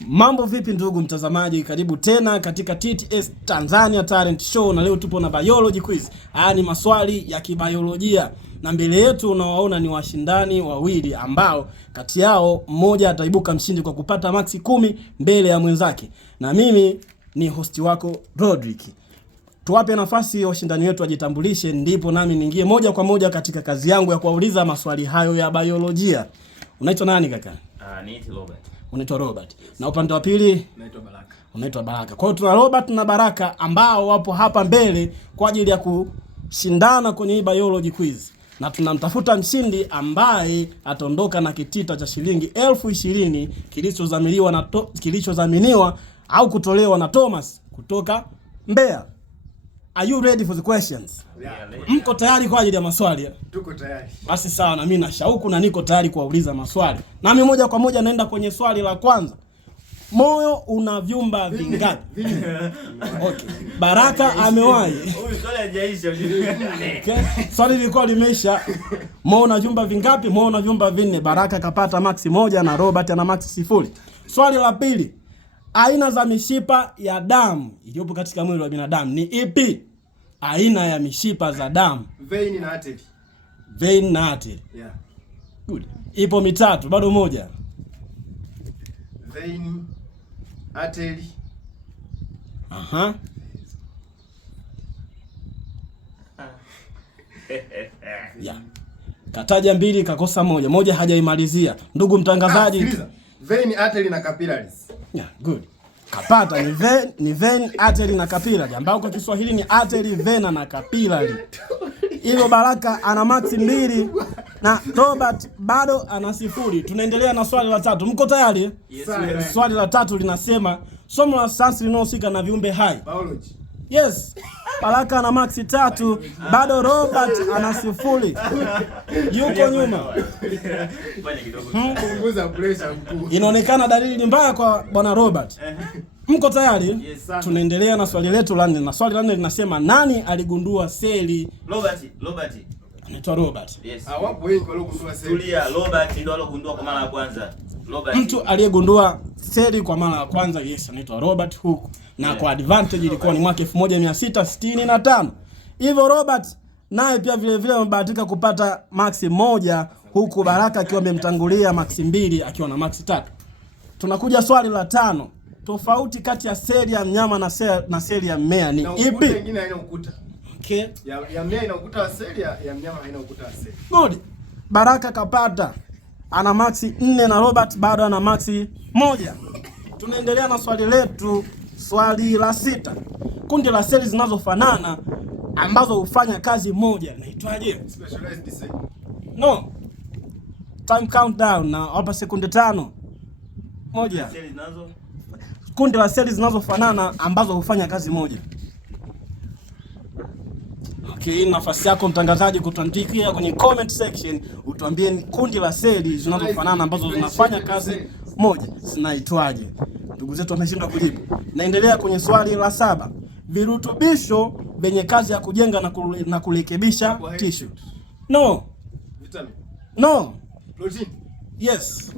Mambo vipi ndugu mtazamaji, karibu tena katika TTS Tanzania Talent Show, na leo tupo na biology quiz. Haya ni maswali ya kibiolojia, na mbele yetu unawaona ni washindani wawili ambao kati yao mmoja ataibuka mshindi kwa kupata maksi 10 mbele ya mwenzake, na mimi ni hosti wako Rodrick. Tuwape nafasi washindani wetu wajitambulishe, ndipo nami niingie moja kwa moja katika kazi yangu ya kuwauliza maswali hayo ya biolojia. Unaitwa nani kaka? Naitwa Robert. Unaitwa Robert. Na upande wa pili? Naitwa Baraka. Unaitwa Baraka. Kwa hiyo tuna Robert na Baraka ambao wapo hapa mbele kwa ajili ya kushindana kwenye hii biology quiz. Na tunamtafuta mshindi ambaye ataondoka na kitita cha shilingi 20,000 kilichodhaminiwa au kutolewa na Thomas kutoka Mbeya. Are you ready for the questions? Yeah. Mko tayari kwa ajili ya maswali? Tuko tayari. Basi sawa, na mimi na shauku na niko tayari kuwauliza maswali. Nami moja kwa moja naenda kwenye swali la kwanza. Moyo una vyumba vingapi? Okay. Baraka amewahi. Huyu swali hajaisha. Okay. Swali lilikuwa limeisha. Moyo una vyumba vingapi? Moyo una vyumba 4. Baraka kapata max 1 na Robert ana max 0. Swali la pili. Aina za mishipa ya damu iliyopo katika mwili wa binadamu ni ipi? Aina ya mishipa za damu. Vein na artery. Vein na artery. Yeah. Good. Ipo mitatu, bado moja. Vein, artery. Aha. Yeah. Kataja mbili kakosa moja. Moja hajaimalizia. Ndugu mtangazaji. Vein, artery na capillaries. Yeah, good. Kapata ni vein, artery na capillary, ambao kwa Kiswahili ni artery, vena na capillary. Hilo Baraka ana max 2 na Robert bado ana 0. Tunaendelea na swali la tatu. Mko tayari? Yes. Swali la tatu linasema somo la sayansi linalohusika na viumbe hai. Biology. Yes. Baraka ana max 3, bado Robert ana 0. Yuko nyuma. Punguza pressure mkuu. Inaonekana dalili mbaya kwa bwana Robert. Mko tayari? Yes, tunaendelea na swali letu la 4. Na swali la 4 linasema nani aligundua seli? Robert. Anaitwa Robert. Yes. Wapo wengi waliogundua seli. Tulia, Robert ndio alogundua kwa mara ya kwanza. Robert. Mtu aliyegundua seli kwa mara ya kwanza, yes, anaitwa Robert Hooke. Na kwa advantage ilikuwa ni mwaka 1665. Hivyo Robert naye pia vile amebahatika kupata max 1, huku Baraka akiwa amemtangulia max 2 akiwa na max 3. Tunakuja swali la 5. Tofauti kati ya seli ya mnyama na seli ya mmea ni ipi? Nyingine haina ukuta. Okay. Ya mmea ina ukuta wa seli, ya mnyama haina ukuta wa seli. Good. Baraka kapata ana max 4 na Robert bado ana max 1. Tunaendelea na swali letu, swali la 6. Kundi la seli zinazofanana ambazo hufanya kazi moja inaitwaje? Specialized cell. No. Time countdown na hapa sekunde 5. 1. Seli zinazo. Kundi la seli zinazofanana ambazo hufanya kazi moja. Okay, nafasi yako mtangazaji kutuandikia kwenye comment section, utuambie kundi la seli zinazofanana ambazo zinafanya kazi moja zinaitwaje. Ndugu zetu wameshindwa kujibu. Naendelea kwenye swali la 7. Virutubisho vyenye kazi ya kujenga na kurekebisha tissue. No. Vitamin. No. Protein. Yes.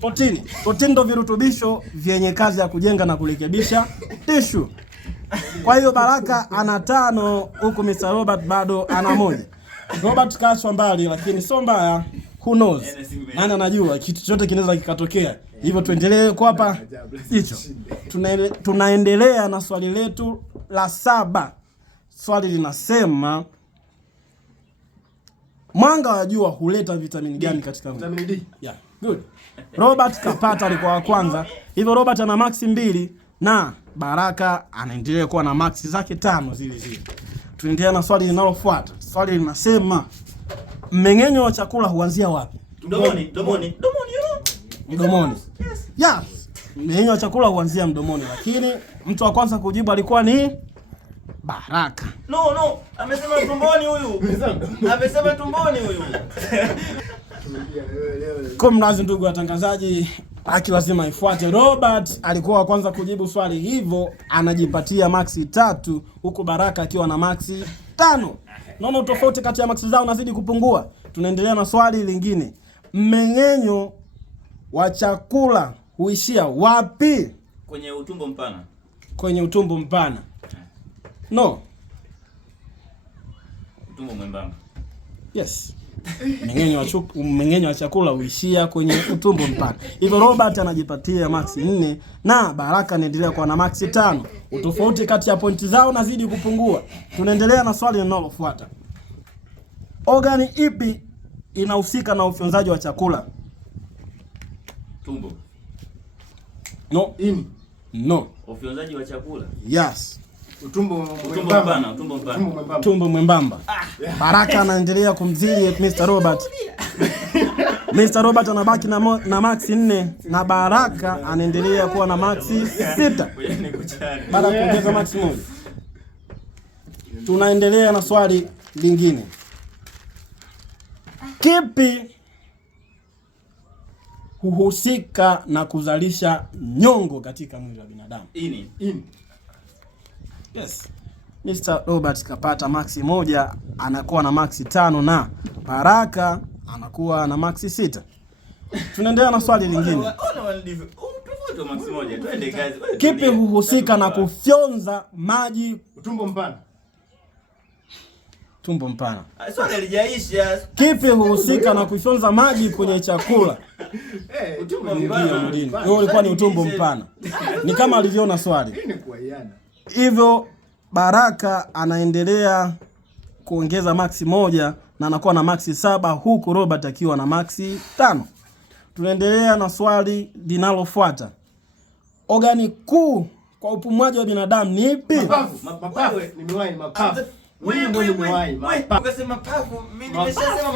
Protein. Protein ndo virutubisho vyenye kazi ya kujenga na kurekebisha tissue. Kwa hiyo Baraka ana 5 huku Mr. Robert bado ana 1. Robert kaachwa mbali, lakini sio mbaya. Who knows? Nani anajua, kitu chochote kinaweza kikatokea. Hivyo tuendelee kwa hapa hicho. Tunaendelea na swali letu la 7. Swali linasema mwanga wa jua huleta vitamini gani katika mwili? Vitamin D. Yeah, good. Robert kapata, alikuwa wa kwanza. Hivyo Robert ana max 2 na Baraka anaendelea kuwa na max zake 5 zile. Tuendelea na swali linalofuata. Swali linasema mmeng'enyo wa chakula huanzia wapi? Mdomoni. Mdomoni. Yes. Mmeng'enyo wa chakula huanzia mdomoni, lakini mtu wa kwanza kujibu alikuwa ni Baraka. No. Amesema tumboni huyu. Amesema tumboni huyu. Kwa mnazi ndugu watangazaji, haki lazima ifuate. Robert alikuwa wa kwanza kujibu swali, hivyo anajipatia max 3 huku Baraka akiwa na max 5. Naona tofauti kati ya max zao unazidi kupungua. Tunaendelea na swali lingine. Mmeng'enyo wa chakula huishia wapi? Kwenye utumbo mpana. Kwenye utumbo mpana. No. Utumbo mwembamba. Yes. Mmeng'enyo wa chakula huishia kwenye utumbo mpana. Hivyo Robert anajipatia max 4 na Baraka anaendelea kuwa na max 5. Utofauti kati ya pointi zao unazidi kupungua. Tunaendelea na swali linalofuata. Ogani ipi inahusika na ufyonzaji wa chakula? Tumbo. No. Ini. No. Ufyonzaji wa chakula? Yes. Utumbo mpana. Tumbo mwembamba. Baraka anaendelea kumzidi Mr. Robert. Mr. Robert anabaki na max 4 na Baraka anaendelea kuwa na max 6. Baada ya kuongeza max 1. Tunaendelea na swali lingine. Kipi huhusika na kuzalisha nyongo katika mwili wa binadamu? Ini. Yes. Mr. Robert kapata max 1, anakuwa na max 5 na Baraka anakuwa na max 6. Tunaendelea na swali lingine. Kipi huhusika na kufyonza maji? Utumbo mpana. Tumbo mpana. Swali halijaisha. Kipi huhusika na kufyonza maji kwenye chakula? Utumbo mpana. Hiyo ilikuwa ni utumbo mpana. Ni kama alivyoona swali. Hii ni kuaiana. Hivyo Baraka anaendelea kuongeza max 1 na anakuwa na max 7 huku Robert akiwa na max 5. Tunaendelea na swali linalofuata. Ogani kuu kwa upumuaji wa binadamu ni ipi? Mapafu. Nimewahi mapafu.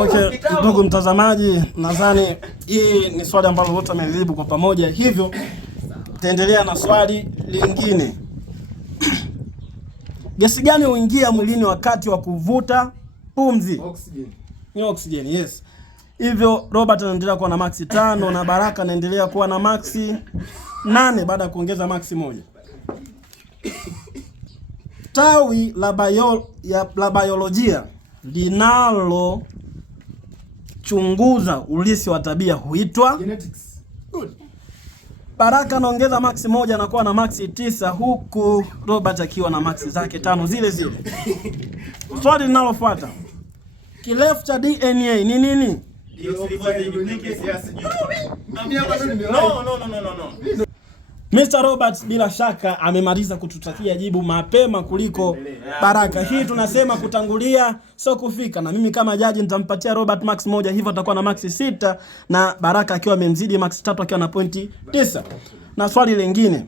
Okay, ndugu mtazamaji, nadhani hii ni swali ambalo wote wamejibu kwa pamoja. Hivyo tutaendelea na swali lingine. Gesi gani huingia mwilini wakati wa kuvuta pumzi? Oxygen. Ni oxygen, yes. Hivyo Robert anaendelea kuwa na max 5 na Baraka anaendelea kuwa na max 8 baada ya kuongeza max 1. Tawi la biolojia linalochunguza ulisi wa tabia huitwa Genetics. Good. Baraka anaongeza max 1 anakuwa na max 9 huku Robert akiwa na max zake 5 zile zile. Swali linalofuata. Kirefu cha DNA ni nini? No. Mr. Robert bila shaka amemaliza kututakia jibu mapema kuliko Baraka. Hii tunasema kutangulia sio kufika, na mimi kama jaji nitampatia Robert max 1, hivyo atakuwa na max 6 na Baraka akiwa amemzidi max 3 akiwa na pointi 9. Na swali lingine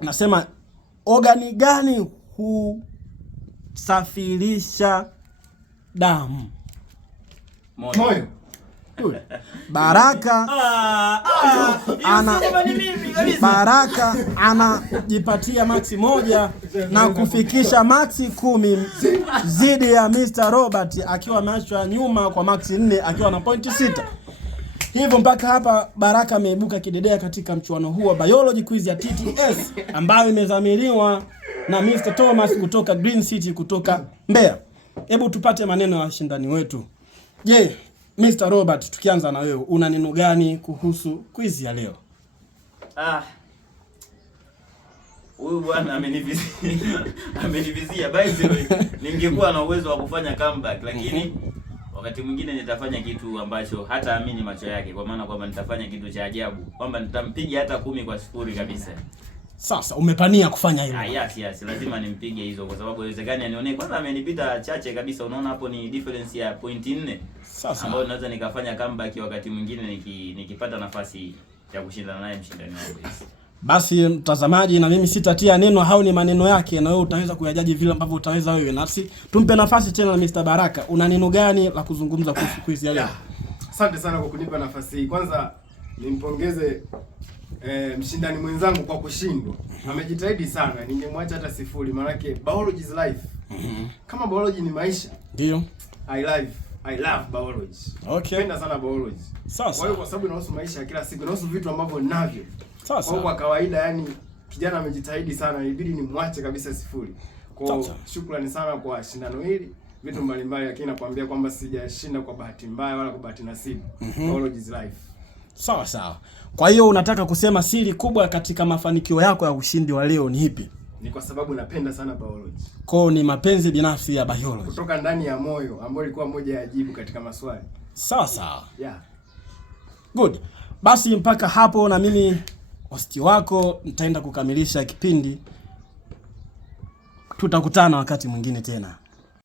nasema ogani gani husafirisha damu? Moyo. Baraka anajipatia max 1 na kufikisha max 10 zidi ya Mr. Robert akiwa ameachwa nyuma kwa max 4 akiwa na pointi 6. Hivyo mpaka hapa Baraka ameibuka kidedea katika mchuano huu wa biology quiz ya TTS ambayo imedhaminiwa na Mr. Thomas kutoka Green City kutoka Mbeya. Hebu tupate maneno ya washindani wetu. Je, Mr. Robert, tukianza na wewe, una neno gani kuhusu quiz ya leo? Huyu bwana amenivizia. By the way, ningekuwa na uwezo wa kufanya comeback, lakini wakati mwingine nitafanya kitu ambacho hata amini macho yake, kwa maana kwamba nitafanya kitu cha ajabu, kwamba nitampiga hata 10-0 kabisa. Sasa umepania kufanya hilo? Yes, lazima nimpige hizo, kwa sababu inawezekana anione kwanza amenipita chache kabisa. Unaona hapo ni difference ya pointi 4. Sasa ambayo naweza nikafanya comeback wakati mwingine nikipata nafasi ya kushindana naye mshindani wangu. Basi mtazamaji, na mimi sitatia neno, hao ni maneno yake, na wewe utaweza kuyajaji vile ambavyo utaweza wewe. Nafsi tumpe nafasi tena na Mr. Baraka, una neno gani la kuzungumza kuhusu quiz ya leo? Asante sana kwa kunipa nafasi hii. Kwanza nimpongeze mshindani mwenzangu kwa kushindwa. Amejitahidi sana, ningemwacha hata 0, maana yake biology is life. Kama biology ni maisha, ndio I love biology. Okay. Napenda sana biology. Sasa kwa hiyo kwa sababu inahusu maisha ya kila siku, inahusu vitu ambavyo ninavyo. Sasa kwa kawaida, yani kijana amejitahidi sana, ilibidi nimwache kabisa 0. Kwa shukrani sana kwa shindano hili, vitu mbalimbali, lakini nakwambia kwamba sijashinda kwa bahati mbaya wala kwa bahati nasibu. Biology is life. Sawa sawa. Kwa hiyo unataka kusema siri kubwa katika mafanikio yako ya ushindi wa leo ni ipi? Ni kwa sababu napenda sana biology. Kwa ni mapenzi binafsi ya biology. Kutoka ndani ya moyo, ambayo ilikuwa moja ya jibu katika maswali. Sawa sawa. Yeah. Good. Basi mpaka hapo na mimi hosti wako nitaenda kukamilisha kipindi. Tutakutana wakati mwingine tena.